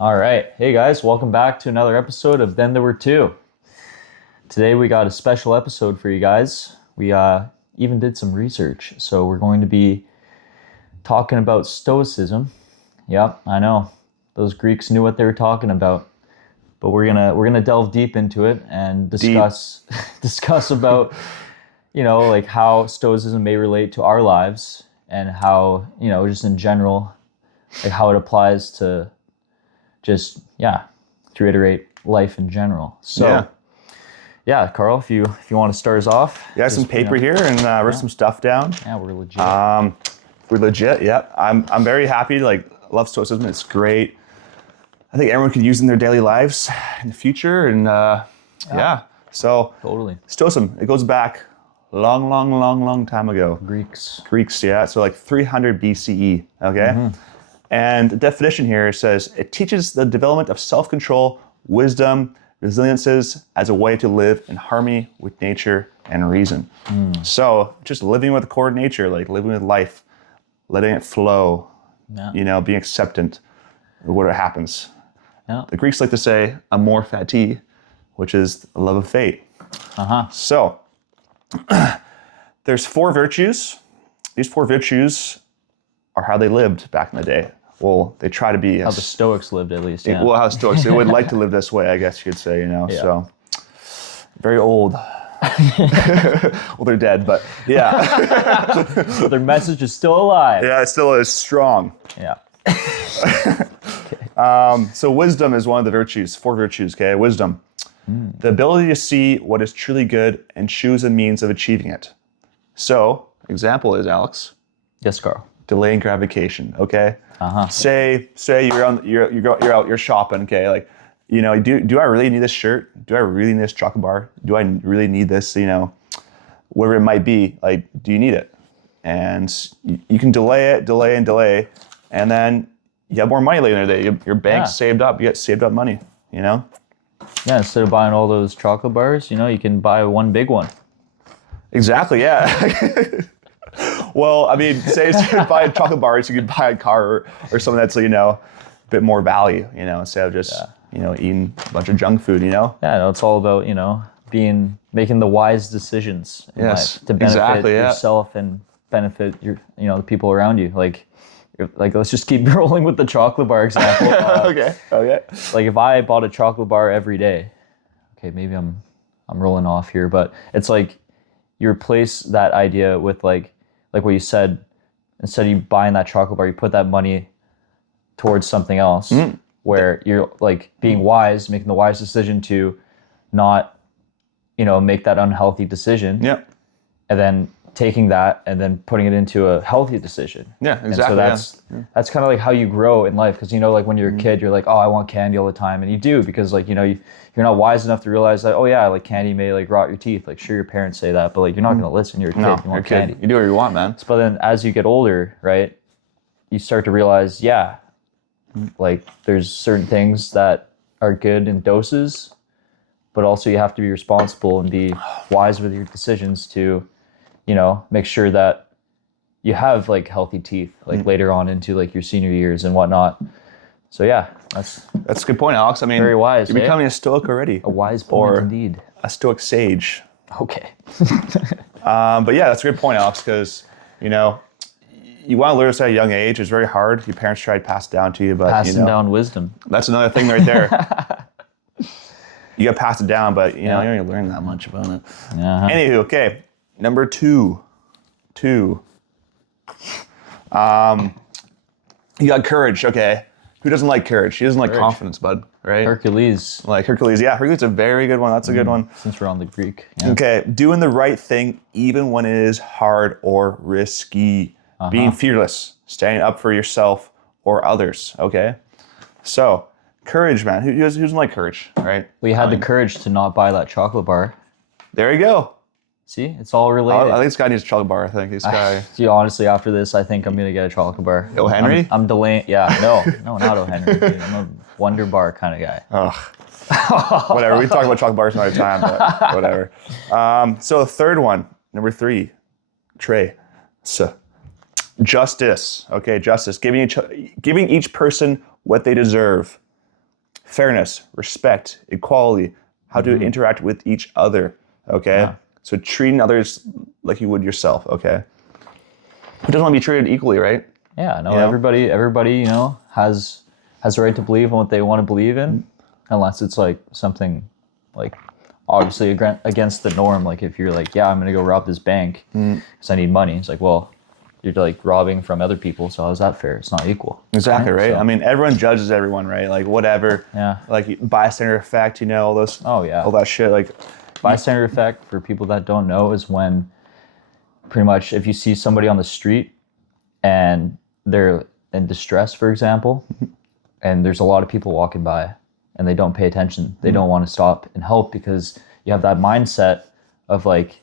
All right. Hey guys, welcome back to another episode of Then There Were Two. Today we got a special episode for you guys. We even did some research. So we're going to be talking about Stoicism. Yep, I know. Those Greeks knew what they were talking about. But we're gonna delve deep into it and discuss about, like how Stoicism may relate to our lives and how, just in general, like how it applies to just, to reiterate life in general. So, Carl, if you want to start us off. Yeah, some paper here and wrote some stuff down. Yeah, we're legit. We're legit, yeah. I'm very happy, love Stoicism, it's great. I think everyone could use it in their daily lives in the future, and so. Totally. Stoicism, it goes back long time ago. Greeks, yeah, so 300 BCE, okay? Mm-hmm. And the definition here says, it teaches the development of self-control, wisdom, resiliences as a way to live in harmony with nature and reason. So just living with the core of nature, living with life, letting it flow, being acceptant of what happens. Yeah. The Greeks like to say amor fati, which is the love of fate. So there's 4 virtues. These 4 virtues are how they lived back in the day. Well, they try to be how the Stoics lived, at least. Yeah. Well, how Stoics, they would like to live this way, I guess you could say, So very old. Well, they're dead, but yeah. So their message is still alive. Yeah, it still is strong. Yeah. So wisdom is one of the virtues, 4 virtues, okay? Wisdom. The ability to see what is truly good and choose a means of achieving it. So, example is, Alex. Yes, Carl. Delaying gratification, okay? Say you're shopping, okay? Do I really need this shirt? Do I really need this chocolate bar? Do I really need this, whatever it might be? Do you need it? And you can delay, and then you have more money later in the day. Your bank's saved up. You get saved up money, Yeah, instead of buying all those chocolate bars, you can buy one big one. Exactly, yeah. Well, I mean, say instead of buying chocolate bars, you could buy a car or something that's, a bit more value, instead of just, eating a bunch of junk food, Yeah, no, it's all about, making the wise decisions in life to benefit yourself and benefit your, the people around you. Let's just keep rolling with the chocolate bar example. Okay. If I bought a chocolate bar every day, okay, maybe I'm rolling off here, but it's you replace that idea with like what you said, instead of you buying that chocolate bar, you put that money towards something else where you're being wise, making the wise decision to not, make that unhealthy decision. Yeah. And then taking that and then putting it into a healthy decision. Yeah, exactly. And so that's kind of how you grow in life. Because, when you're a kid, you're oh, I want candy all the time. And you do, because you're not wise enough to realize that, candy may rot your teeth. Sure, your parents say that, but you're not going to listen. You're a kid. No, you want candy. You do what you want, man. But then as you get older, right, you start to realize, there's certain things that are good in doses, but also you have to be responsible and be wise with your decisions to, make sure that you have healthy teeth later on into your senior years and whatnot. So that's a good point, Alex. I mean, very wise. You're becoming a Stoic already. A wise point indeed. A Stoic sage. Okay. But that's a good point, Alex, because you want to learn this at a young age. It's very hard. Your parents try to pass it down to you, but passing down wisdom. That's another thing right there. You got to pass it down, but you don't learn that much about it. Anywho, okay. Number 2. You got courage, okay. Who doesn't like courage? He doesn't like confidence, bud, right? Hercules. Hercules, yeah. Hercules is a very good one. That's a good one. Since we're on the Greek. Yeah. Okay, doing the right thing even when it is hard or risky. Being fearless, standing up for yourself or others, okay? So, courage, man. Who doesn't like courage, right? We had the courage to not buy that chocolate bar. There you go. See, it's all related. I think this guy needs a chocolate bar. I think this guy. Honestly, after this, I think I'm gonna get a chocolate bar. O. Henry? I'm delaying. Yeah, no, not O. Henry. Dude. I'm a Wonder Bar kind of guy. Ugh. Whatever. We talk about chocolate bars another time, but whatever. So the third one, number 3, Trey. So justice. Okay, justice. Giving each person what they deserve. fairness, respect, equality, how to interact with each other, okay? Yeah. So treating others like you would yourself, okay? Who doesn't want to be treated equally, right? Yeah, no, You know? everybody, you know, has the right to believe in what they want to believe in, unless it's like something like obviously against the norm. Like if you're like, yeah, I'm gonna go rob this bank because I need money. It's like, well, you're like robbing from other people, so how's that fair? It's not equal. Exactly, right? So, I mean, everyone judges everyone, right? Like whatever. Yeah. Like bystander effect, you know, all those. Oh, yeah. All that shit. Like bystander effect, for people that don't know, is when pretty much if you see somebody on the street and they're in distress, for example, and there's a lot of people walking by and they don't pay attention, they don't want to stop and help because you have that mindset of like,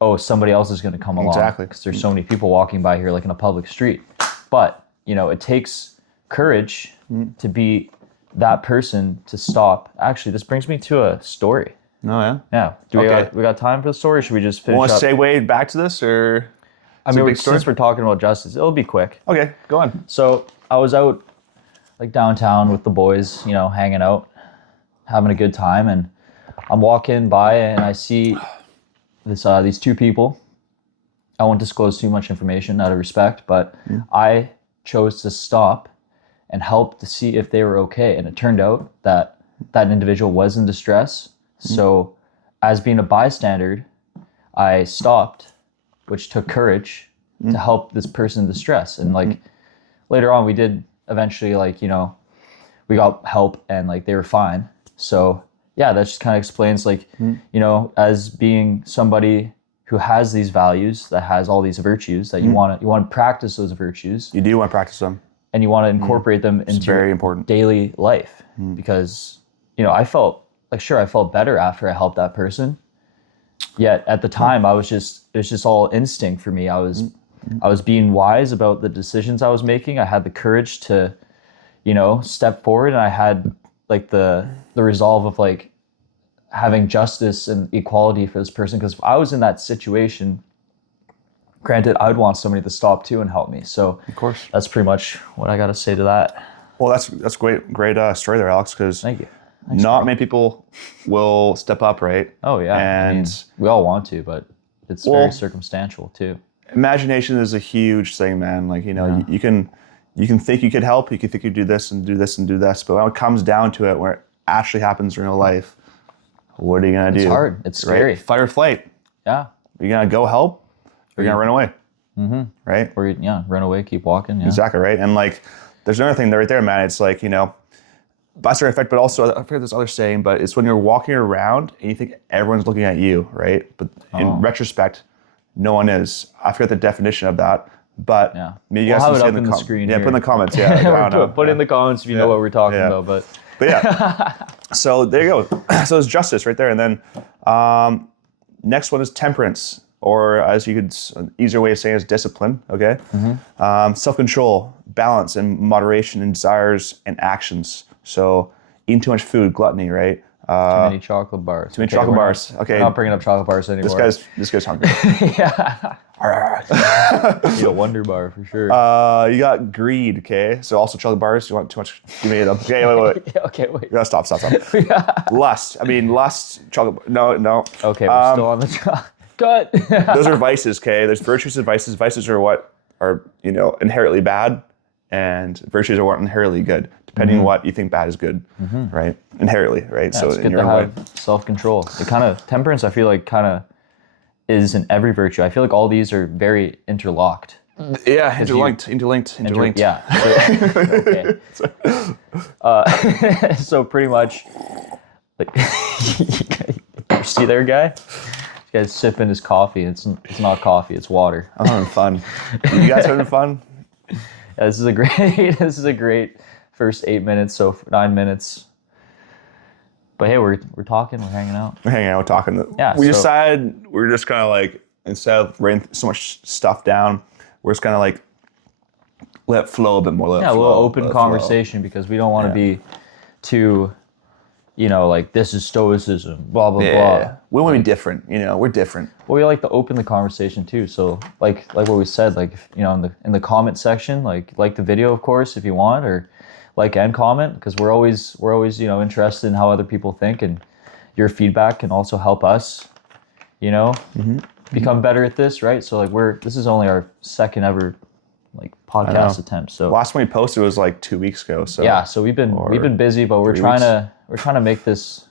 oh, somebody else is going to come along. Exactly. Because there's so many people walking by here like in a public street. But, you know, it takes courage to be that person to stop. Actually, this brings me to a story. Oh, yeah? Yeah. Do we got time for the story, or should we just finish Want to up? segue back to this, or? I mean, since we're talking about justice, it'll be quick. Okay, go on. So I was out like downtown with the boys, you know, hanging out, having a good time, and I'm walking by and I see these two people. I won't disclose too much information out of respect, but I chose to stop and help to see if they were okay. And it turned out that that individual was in distress. So as being a bystander, I stopped, which took courage to help this person in distress. And like later on, we did eventually, like, you know, we got help and like they were fine. So yeah, that just kind of explains like, you know, as being somebody who has these values, that has all these virtues, that you want to practice those virtues. You do want to practice them. And you want to incorporate them into very your important. daily life. Because, you know, I felt better after I helped that person. Yet at the time, it was just all instinct for me. I was being wise about the decisions I was making. I had the courage to, you know, step forward, and I had like the resolve of like having justice and equality for this person. Because if I was in that situation, granted, I would want somebody to stop too and help me. So Of course. that's pretty much what I got to say to that. Well, that's great story there, Alex, because Thank you. not many people will step up, right? Oh yeah, And I mean, we all want to, but it's very circumstantial too. imagination is a huge thing, man. Like, you know, you can think you could help, you can think you do this and do this and do this, but when it comes down to it, where it actually happens in real life, what are you gonna do? It's hard. It's scary. Right? Fight or flight. Yeah. You're gonna go help, or you're gonna run away. Right? Or run away, keep walking. Yeah. Exactly, right? And like, there's another thing right there, man. It's like, you know, bystander effect, but also, I forget this other saying, but it's when you're walking around and you think everyone's looking at you, right? But in retrospect, no one is. I forget the definition of that, but maybe you guys have can it say up in the the screen. Yeah, here. put in the comments. Yeah, I don't know. Put in the comments if you know what we're talking about. But yeah, so there you go. So it's justice right there, and then next one is temperance, or as you could, an easier way of saying it is discipline. Okay, self-control, balance, and moderation in desires and actions. So eating too much food, gluttony, right? too many chocolate bars. Too many chocolate bars. Okay, We're not bringing up chocolate bars anymore. This guy's hungry. Yeah. Eat a Wonder Bar for sure. You got greed. Okay, so also chocolate bars. You want too much? Too many of them. Okay, wait. Okay, wait. You gotta stop. Lust. I mean, lust. Chocolate. No. Okay, we're still on the chocolate. Cut. Those are vices. Okay, there's virtues and vices. Vices are what are, you know, inherently bad, and virtues are what are inherently good, depending on what you think bad is good, right? Inherently, right? Yeah, so it's in good your to own have self-control. It kind of temperance, I feel like, kind of is in every virtue. I feel like all these are very interlocked. Yeah, interlinked. Yeah. So, okay. So pretty much, like, you see there, guy? This guy's sipping his coffee. It's not coffee. It's water. I'm having fun. You guys having fun? Yeah, this is a great first 8 minutes. So 9 minutes. But hey, we're talking. We're hanging out. We're hanging out, talking. Yeah. We decided we're just kind of like, instead of writing so much stuff down, we're just kind of like let it flow a bit more. A little open conversation, because we don't want to be too, you know, like, this is Stoicism, blah, blah, blah. We want to be different, you know, we're different. Well, we like to open the conversation too. So like what we said, like, you know, in the comment section, like the video, of course, if you want, or like and comment, because we're always interested in how other people think, and your feedback can also help us, become better at this, right? So like this is only our second ever like podcast attempt. So last one we posted was like 2 weeks ago. So yeah, so we've been busy, but we're trying to make this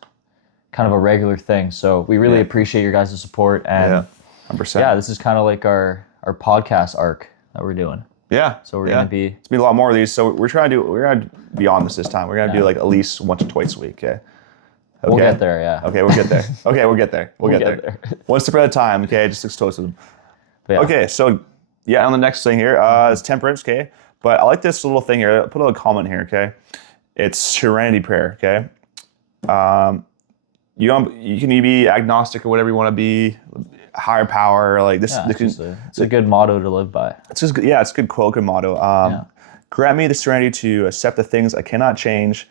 kind of a regular thing. So we really appreciate your guys' support, and 100%. yeah, this is kind of like our podcast arc that we're doing. Yeah. So we're gonna be. It's been a lot more of these. So we're gonna be on this time. We're gonna do like at least once or twice a week. Okay. We'll get there. Yeah. Okay, we'll get there. We'll get there. We'll get there. One step at a time. Okay, just Stoicism. Yeah. Okay, so on the next thing here is temperance. Okay, but I like this little thing here. I'll put a little comment here. Okay, it's serenity prayer. Okay. You can be agnostic or whatever you want to be, higher power, like this. Yeah, it's a good motto to live by. It's just it's a good quote, good motto. Grant me the serenity to accept the things I cannot change,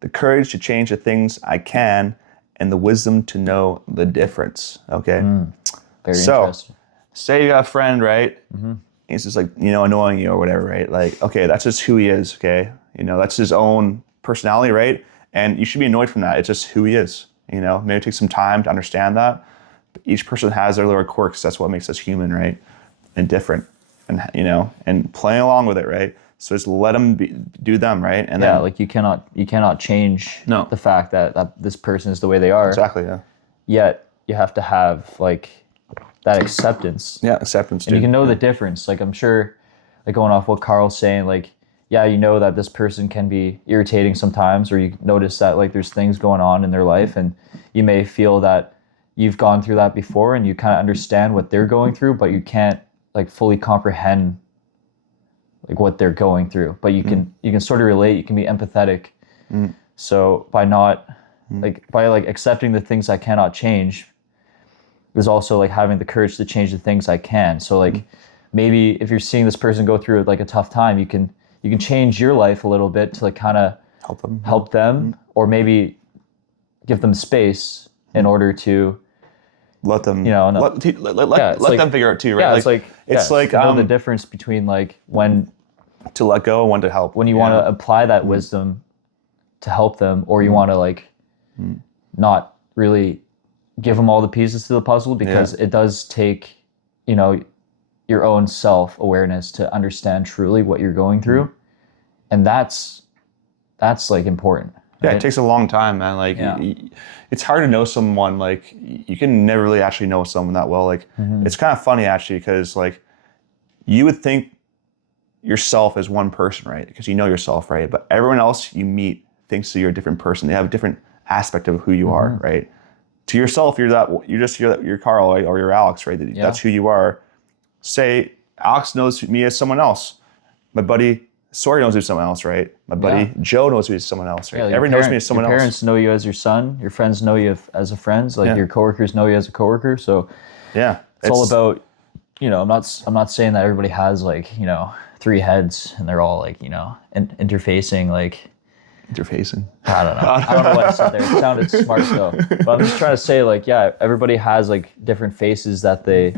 the courage to change the things I can, and the wisdom to know the difference. Okay. Very interesting. Say you got a friend, right? Mm-hmm. He's just like annoying you or whatever, right? Like, okay, that's just who he is. Okay, that's his own personality, right? And you should be annoyed from that. It's just who he is. Maybe take some time to understand that. But each person has their little quirks. That's what makes us human, right? And different, and and playing along with it, right? So just let them do them, right? And then, like you cannot change the fact that this person is the way they are. Exactly. Yeah. Yet you have to have like that acceptance. Yeah, acceptance. And you can know the difference. Like I'm sure, like going off what Carl's saying, like. Yeah, that this person can be irritating sometimes, or you notice that like there's things going on in their life, and you may feel that you've gone through that before and you kind of understand what they're going through, but you can't like fully comprehend like what they're going through. But you can sort of relate, you can be empathetic. So by accepting the things I cannot change is also like having the courage to change the things I can. So like maybe if you're seeing this person go through like a tough time, you can change your life a little bit to like kind of help them, or maybe give them space in order to let them, let them figure it too, right? Yeah, it's like know the difference between like when to let go and when to help. When you want to apply that wisdom to help them, or you want to like not really give them all the pieces to the puzzle, because it does take, your own self-awareness to understand truly what you're going through. And that's like important. Yeah, right? It takes a long time, man. Like it's hard to know someone. Like you can never really actually know someone that well. Like it's kind of funny actually, because like you would think yourself as one person, right? Because you know yourself, right? But everyone else you meet thinks that you're a different person. They have a different aspect of who you are, right? To yourself, you're Carl, right? Or you're Alex, right? That's who you are. Say Alex knows me as someone else. My buddy Sawyer knows me as someone else, right? My buddy Joe knows me as someone else, right? Yeah, Everyone knows me as someone else. Your parents know you as your son. Your friends know you as a friend. Like your coworkers know you as a coworker. So it's all about, I'm not saying that everybody has like, 3 heads and they're all like, interfacing like. Interfacing. I don't know. I don't know what I said there. It sounded smart though. But I'm just trying to say like, everybody has like different faces that they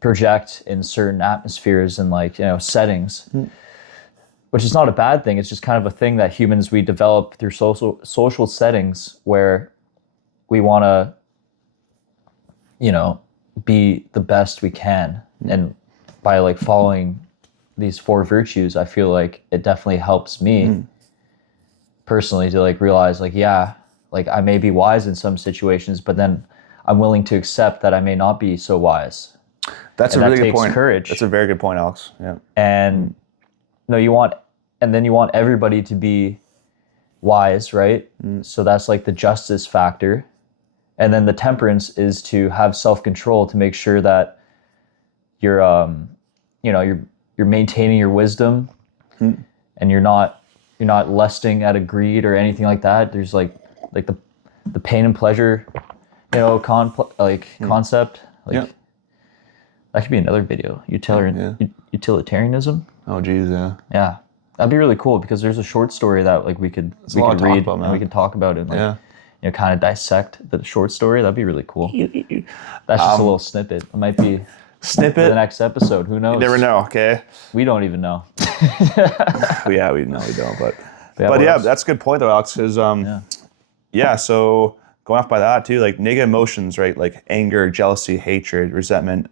project in certain atmospheres and like, settings. Which is not a bad thing. It's just kind of a thing that humans, we develop through social settings where we want to, be the best we can. And by like following these 4 virtues, I feel like it definitely helps me personally to like realize like, like I may be wise in some situations, but then I'm willing to accept that I may not be so wise. That's a really good point. Courage. That's a very good point, Alex. Yeah. And you want everybody to be wise, right? So that's like the justice factor. And then the temperance is to have self-control to make sure that you're maintaining your wisdom and you're not lusting at a greed or anything like that. There's like the pain and pleasure, concept. That could be another video. Utilitarianism. Oh geez, yeah. Yeah. That'd be really cool, because there's a short story that like we could read and we could talk about it and kind of dissect the short story. That'd be really cool. That's just a little snippet. It might be for the next episode. Who knows? You never know, okay? We don't even know. We don't, but But yeah, that's a good point though, Alex, because so going off by that too, like negative emotions, right? Like anger, jealousy, hatred, resentment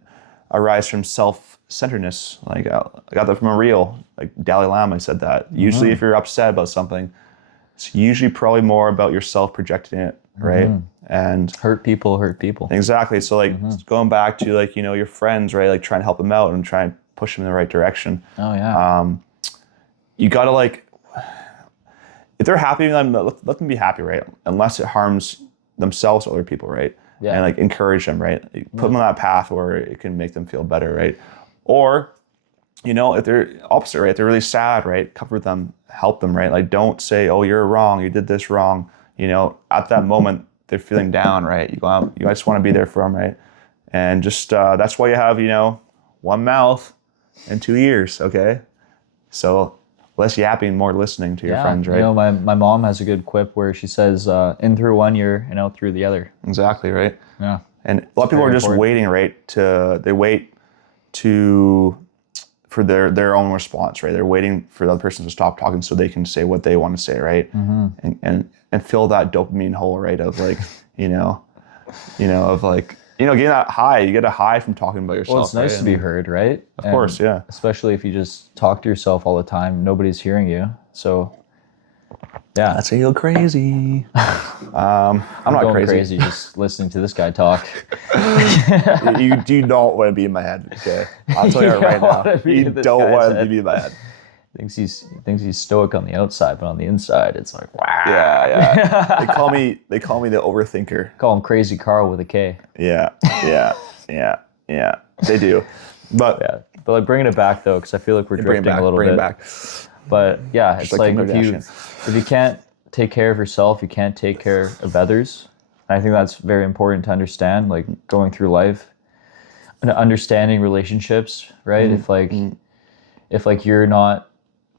arise from self-centeredness. Like I got that from a reel, like Dalai Lama said that. Usually if you're upset about something, it's usually probably more about yourself projecting it, right? And hurt people. Exactly. So like going back to like, your friends, right? Like trying to help them out and try and push them in the right direction. Oh yeah. You gotta like, if they're happy, then let them be happy, right? Unless it harms themselves or other people, right? Yeah. And like encourage them, right? Put them on that path where it can make them feel better, right? Or, if they're opposite, right? They're really sad, right? Comfort them, help them, right? Like don't say, oh, you're wrong, you did this wrong. At that moment, they're feeling down, right? You go out, you just want to be there for them, right? And just, that's why you have, one mouth and 2 ears, okay? So less yapping, more listening to your friends, right? My mom has a good quip where she says, in through one ear and out through the other. Exactly, right? Yeah. And a lot of people are just waiting, right? They wait for their own response, right? They're waiting for the other person to stop talking so they can say what they want to say, right? And fill that dopamine hole, right? Of like, of like, getting that high. You get a high from talking about yourself. Well, it's nice to be heard, right? Of course, yeah. Especially if you just talk to yourself all the time, nobody's hearing you. So, yeah. That's a little crazy. I'm not crazy. Just listening to this guy talk. You do not want to be in my head, okay? I'll tell you right now. You don't want to be in my head. Thinks he's stoic on the outside, but on the inside, it's like, wow. Yeah. They call me the overthinker. Call him Crazy Carl with a K. Yeah. They do. But yeah. But like bringing it back though, because I feel like we're drifting a little bit. Bring it back. But yeah, it's like if you can't take care of yourself, you can't take care of others. And I think that's very important to understand, like going through life and understanding relationships, right? If you're not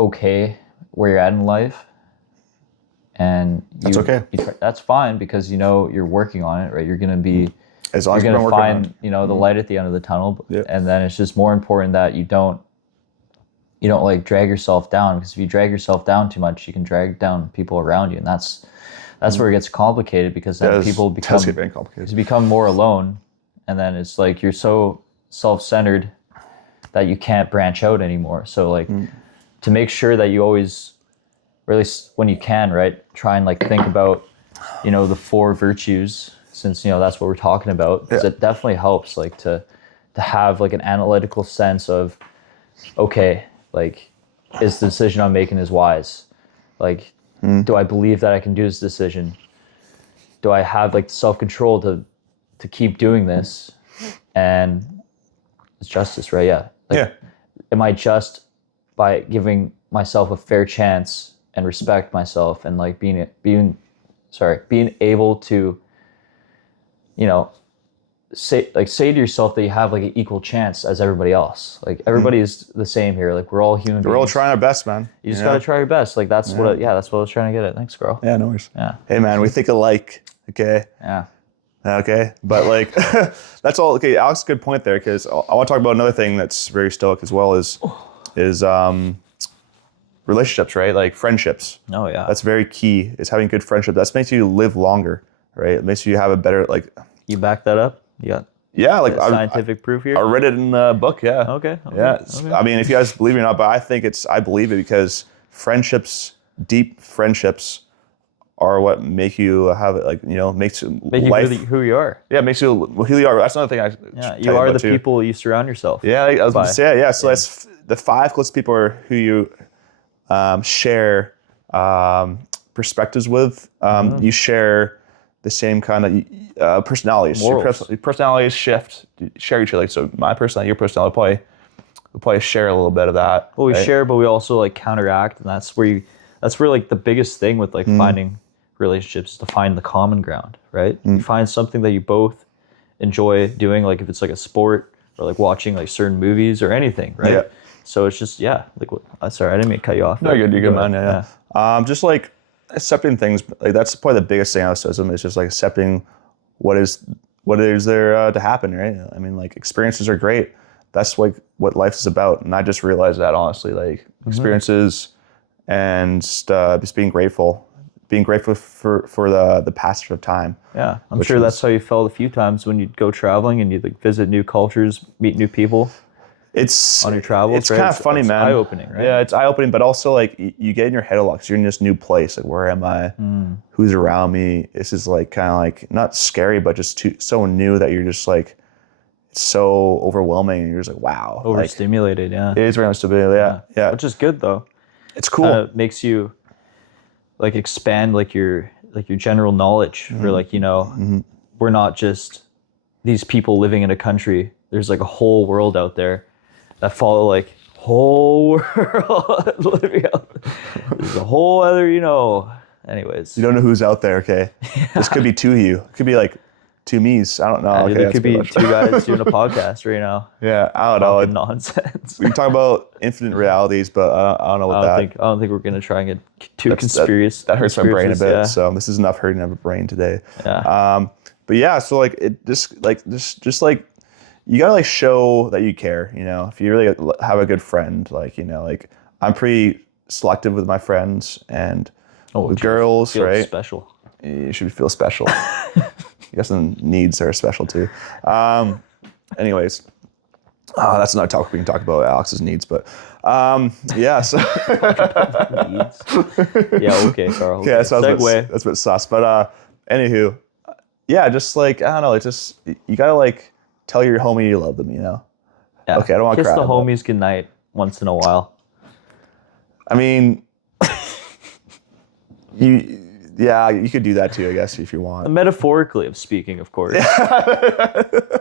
okay where you're at in life, and that's okay. That's fine because you're working on it, right? You're gonna be as long you're as gonna find the light at the end of the tunnel, and then it's just more important that you don't like drag yourself down, because if you drag yourself down too much, you can drag down people around you, and that's where it gets complicated, because then people become more alone, and then it's like you're so self-centered that you can't branch out anymore. So like to make sure that you always, or at least when you can, right, try and like think about the 4 virtues, since that's what we're talking about, because it definitely helps like to have like an analytical sense of, okay, like, is the decision I'm making is wise? Like, do I believe that I can do this decision? Do I have like self-control to keep doing this? And it's justice, right? Yeah. Like, am I just by giving myself a fair chance and respect myself, and like being able to, say to yourself that you have like an equal chance as everybody else. Like everybody is the same here. Like we're all human beings. We're all trying our best, man. You just gotta try your best. Like that's what I was trying to get at. Thanks, girl. Yeah, no worries. Yeah. Hey man, we think alike. Okay. Yeah. Okay. But like that's all. Okay, Alex, good point there, because I want to talk about another thing that's very stoic as well, is relationships, right? Like friendships. Oh yeah. That's very key, is having good friendship. That makes you live longer, right? It makes you have a better like. You back that up? You got like scientific proof here? I read it in the book, yeah. Okay. Yeah. I mean, if you guys believe it or not, but I believe it, because friendships, deep friendships, are what make you have it, like, makes make life, you who you are. Yeah, makes you who you are. That's another thing you are the people you surround yourself. Yeah, I was going to say, yeah. So that's the 5 closest people are who you share perspectives with. You share the same kind of personalities. Your personalities share each other. Like, so my personality, your personality, we'll probably share a little bit of that. Well, we share, but we also like counteract, and that's where like the biggest thing with like finding relationships is to find the common ground, right? You find something that you both enjoy doing, like if it's like a sport or like watching like certain movies or anything, right? Yeah. So it's just like sorry, I didn't mean to cut you off. No, you're good, man. Yeah. Just like accepting things, like that's probably the biggest thing out of Stoicism, is just like accepting what is there to happen, right? I mean, like experiences are great. That's like what life is about, and I just realized that, honestly, like experiences and just being grateful for the passage of time. Yeah, I'm sure that's how you felt a few times when you'd go traveling and you'd like visit new cultures, meet new people. It's on your travels. It's kind of funny, man. Eye opening, right? Yeah, it's eye opening, but also like you get in your head a lot because you're in this new place. Like, where am I? Who's around me? This is like kind of like not scary, but just so new that you're just like it's so overwhelming, and you're just like, wow, overstimulated. It is very overstimulated. Yeah, which is good though. It's cool. It makes you like expand like your general knowledge for like we're not just these people living in a country. There's like a whole world out there that follow like whole world living out. There's a whole other anyways. You don't know who's out there, okay? Yeah. This could be two of you. It could be like two me's. I don't know. Yeah, okay, there could be two guys doing a podcast right now. Yeah, I don't know. Nonsense. We can talk about infinite realities, but I don't know what I don't think we're gonna try and get too conspiracy. That hurts my brain a bit. Yeah. So this is enough hurting of a brain today. Yeah. But yeah, so like it just like you gotta like show that you care. If you really have a good friend, like like I'm pretty selective with my friends and with girls, right? Special. You should feel special. I guess the needs are special too. Anyways, that's another topic we can talk about, Alex's needs. But yeah, so needs. Yeah, okay, Carl. Okay. Yeah, that's a bit sus. But anywho, yeah, just like I don't know, it's just you gotta like tell your homie you love them. Yeah. Okay, I don't want to cry. Kiss the homies goodnight once in a while. I mean, you could do that too, I guess, if you want. Metaphorically, I'm speaking, of course.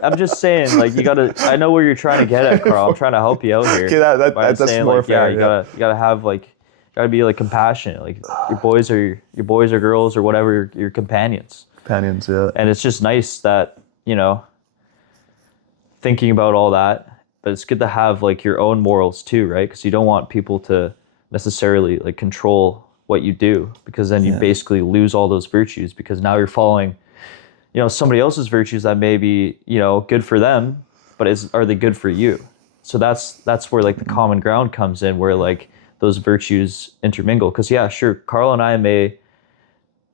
I'm just saying, like, you gotta. I know where you're trying to get at, Carl. I'm trying to help you out here. Okay, that's saying, more like, fair. Yeah, you gotta have like, gotta be like compassionate. Like your boys or girls or whatever your companions. Companions, yeah. And it's just nice that thinking about all that, but it's good to have like your own morals too, right? Because you don't want people to necessarily like control what you do, because then you basically lose all those virtues, because now you're following somebody else's virtues that may be good for them, but are they good for you? So that's where like the common ground comes in, where like those virtues intermingle. Because yeah, sure, Carl and I may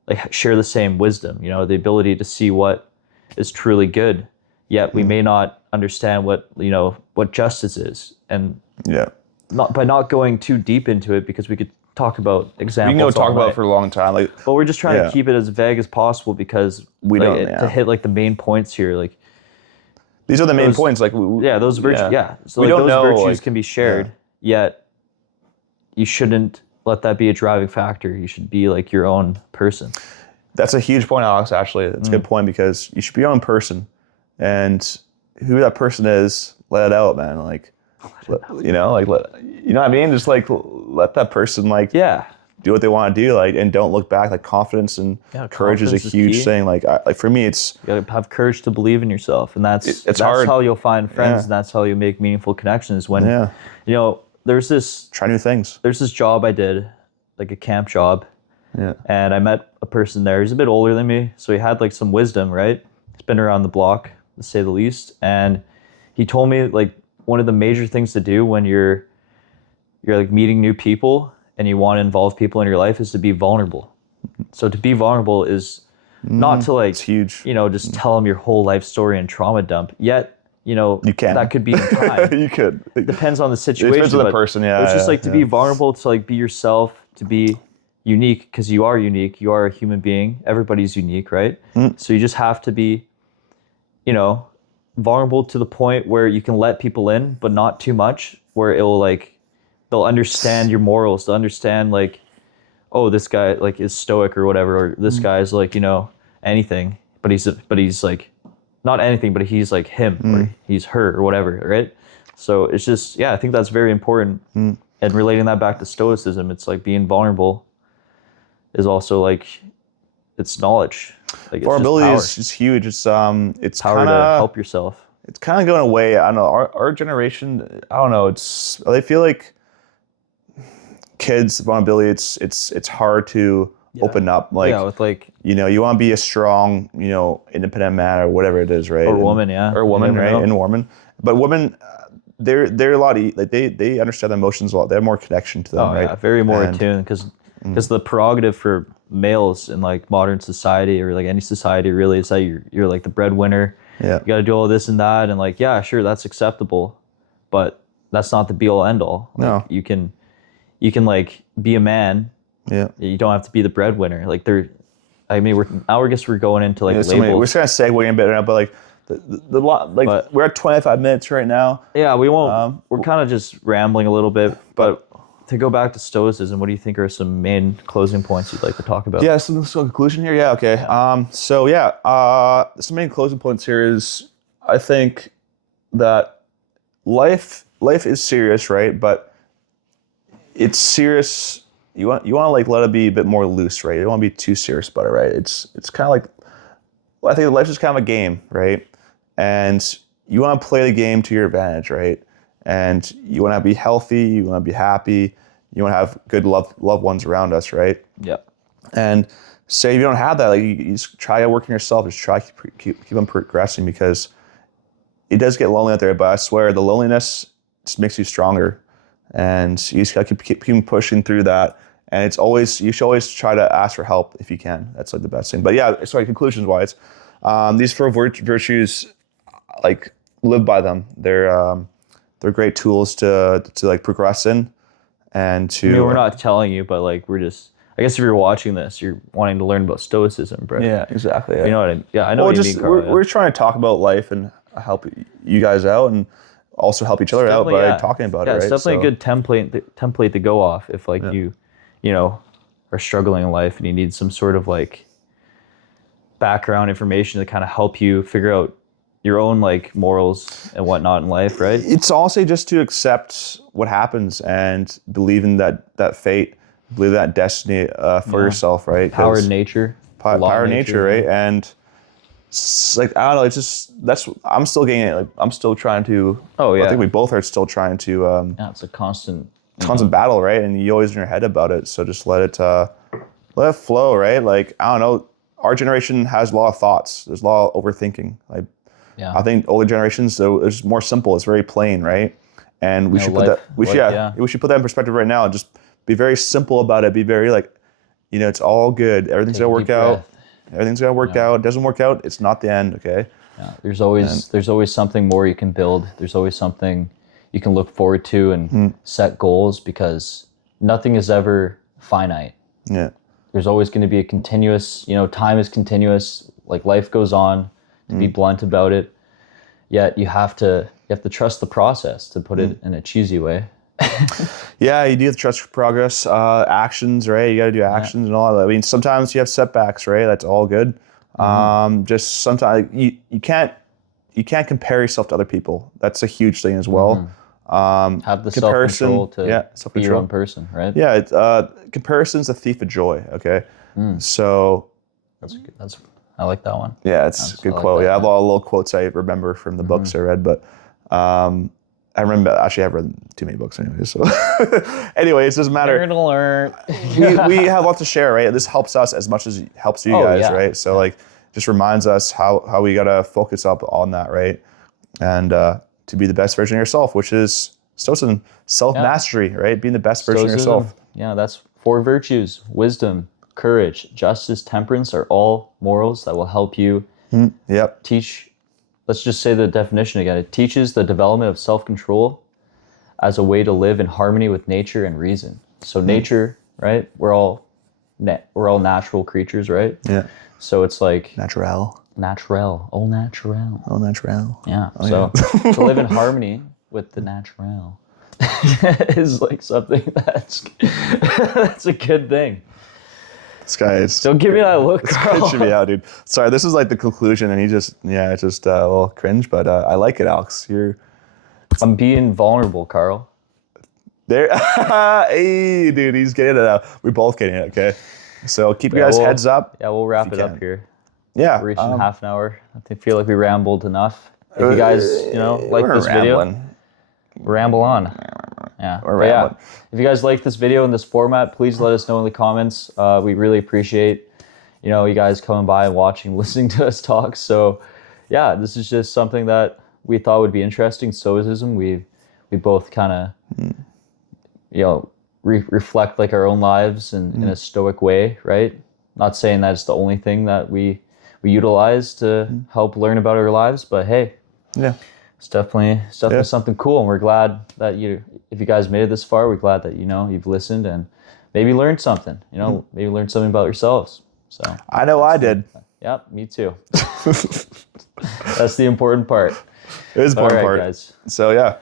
like share the same wisdom, the ability to see what is truly good, yet we may not understand what justice is, and by not going too deep into it, because we could talk about examples. We can go talk about it for a long time, but we're just trying to keep it as vague as possible, because we don't to hit like the main points here. Like these are the main points. Like those virtues. Yeah, so we like, don't those know, virtues can be shared, yet you shouldn't let that be a driving factor. You should be like your own person. That's a huge point, Alex. Actually, that's a good point, because you should be your own person, and who that person is, let it out, man. Like, you know what I mean? Just like let that person like do what they want to do, like, and don't look back. Like confidence and courage is a huge thing. Like for me, it's you gotta have courage to believe in yourself, and that's hard. How you'll find friends, and that's how you make meaningful connections. When there's this try new things. There's this job I did, like a camp job, and I met a person there. He's a bit older than me, so he had like some wisdom, right? He's been around the block, to say the least, and he told me like one of the major things to do when you're like meeting new people and you want to involve people in your life is to be vulnerable. So to be vulnerable is not to like, it's huge. Just tell them your whole life story and trauma dump. Yet, you can. That could be in time. You could. It depends on the situation. It depends on the person, It's just like to be vulnerable, to like be yourself, to be unique, because you are unique. You are a human being. Everybody's unique, right? So you just have to be, vulnerable to the point where you can let people in, but not too much, where it will like, they'll understand your morals. They'll understand like, oh, this guy like is stoic or whatever, or this guy's like, anything, but he's like not anything, but he's like him or he's her or whatever, right? So it's just, I think that's very important. And relating that back to Stoicism, it's like being vulnerable is also like, it's knowledge. Like vulnerability is huge. It's power kind of to help yourself. It's kind of going away. I don't know. Our generation, I don't know. I feel like kids vulnerability. It's hard to open up. Like with like you want to be a strong independent man or whatever it is, right? Or woman, or woman, right? Know. And woman, but women, they're a lot like they understand emotions a lot. They have more connection to them, right? Yeah, very more attuned because the prerogative for males in like modern society or like any society really is that you're like the breadwinner. Yeah. You got to do all this and that, and like yeah, sure, that's acceptable, but that's not the be all end all. Like, No. you can like be a man. Yeah. You don't have to be the breadwinner. Like I mean, I guess we're going into like labels. We're just gonna segue a bit now, but like the lot, like But- we're at 25 minutes right now. Yeah, we won't. We're kind of just rambling a little bit, but to go back to Stoicism, what do you think are some main closing points you'd like to talk about? Yeah, so conclusion here. Yeah, okay. Some main closing points here is I think that life is serious, right? But it's serious. You want to like let it be a bit more loose, right? You don't want to be too serious about it, right? It's kind of like, well, I think life is kind of a game, right? And you want to play the game to your advantage, right? And you want to be healthy, you want to be happy, you want to have good loved ones around us, right? Yeah. And say if you don't have that, like you just try working yourself, just try keep on progressing, because it does get lonely out there. But I swear, the loneliness just makes you stronger, and you just gotta keep pushing through that. And you should always try to ask for help if you can. That's like the best thing. But yeah, sorry, conclusions wise, these 4 virtues, like live by them. They're great tools to like progress in, and to. I mean, we're not telling you, but like we're just. I guess if you're watching this, you're wanting to learn about Stoicism, bro. Yeah, exactly. Yeah. You know what I mean? Yeah, I know what you mean, Carl. We're trying to talk about life and help you guys out, and also help each other out by talking about it. Right? It's definitely a good template to go off if like you know, are struggling in life and you need some sort of like background information to kind of help you figure out your own like morals and whatnot in life, right? It's also just to accept what happens and believe in that fate, believe that destiny for yourself, right? Power of nature. Power of nature, right? And it's like, I don't know, it's just, I'm still getting it. Like, I'm still trying to, I think we both are still trying to, it's a constant battle, right? And you always in your head about it. So just let it flow, right? Like, I don't know, our generation has a lot of thoughts. There's a lot of overthinking. Like, I think older generations, though, it's more simple. It's very plain, right? And we should put that. We should put that in perspective right now. Just be very simple about it. Be very like, it's all good. Everything's gonna work out. Everything's gonna work out. It doesn't work out, it's not the end. Okay. Yeah. There's always something more you can build. There's always something you can look forward to and set goals, because nothing is ever finite. Yeah. There's always going to be a continuous. Time is continuous. Like life goes on. To be blunt about it, yet you have to trust the process, to put it in a cheesy way. Yeah, you do have to trust progress, actions, right? You got to do actions and all that. I mean, sometimes you have setbacks, right? That's all good. Just sometimes you can't compare yourself to other people. That's a huge thing as well. Have the self-control to be your own person, right? Yeah, comparison's the thief of joy. Okay, so I like that one. Yeah, it's a good quote. I have a lot of little quotes I remember from the books I read, but I remember, actually I've read too many books anyway, so anyways, it doesn't matter. Nerd alert. we have lots to share, right? This helps us as much as it helps you guys, right? So like, just reminds us how we gotta focus up on that, right? And to be the best version of yourself, which is Stoicism, self-mastery, right? Being the best version of yourself. Yeah, that's 4 virtues: wisdom, courage, justice, temperance are all morals that will help you teach. Let's just say the definition again. It teaches the development of self-control as a way to live in harmony with nature and reason. So nature, right? We're all natural creatures, right? Yeah. So it's like Natural. Au naturel. Au naturel. Yeah. To live in harmony with the natural is like something that's a good thing. This guy is. Don't give me that look, Carl. It should be out, dude. Sorry, this is like the conclusion, and it's just a little cringe, but I like it, Alex. I'm being vulnerable, Carl. There, hey, dude, he's getting it out. We're both getting it, okay? So keep your guys' heads up. Yeah, we'll wrap it up here. Yeah, we're reaching half an hour. I feel like we rambled enough. If you guys, like this video, ramble on. Yeah. We're rambling. If you guys like this video in this format, please let us know in the comments. We really appreciate, you guys coming by and watching, listening to us talk. So, yeah, this is just something that we thought would be interesting. Stoicism. We we both kind of, reflect like our own lives in a stoic way, right? Not saying that it's the only thing that we utilize to help learn about our lives, but hey, Yeah. it's definitely something cool, and we're glad that if you guys made it this far, we're glad that you've listened and maybe learned something. Maybe learned something about yourselves. So I know I did. Yep, me too. That's the important part. It is the All important right, part. guys. So yeah.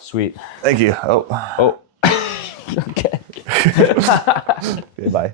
Sweet. Thank you. Oh. Okay. Okay, bye.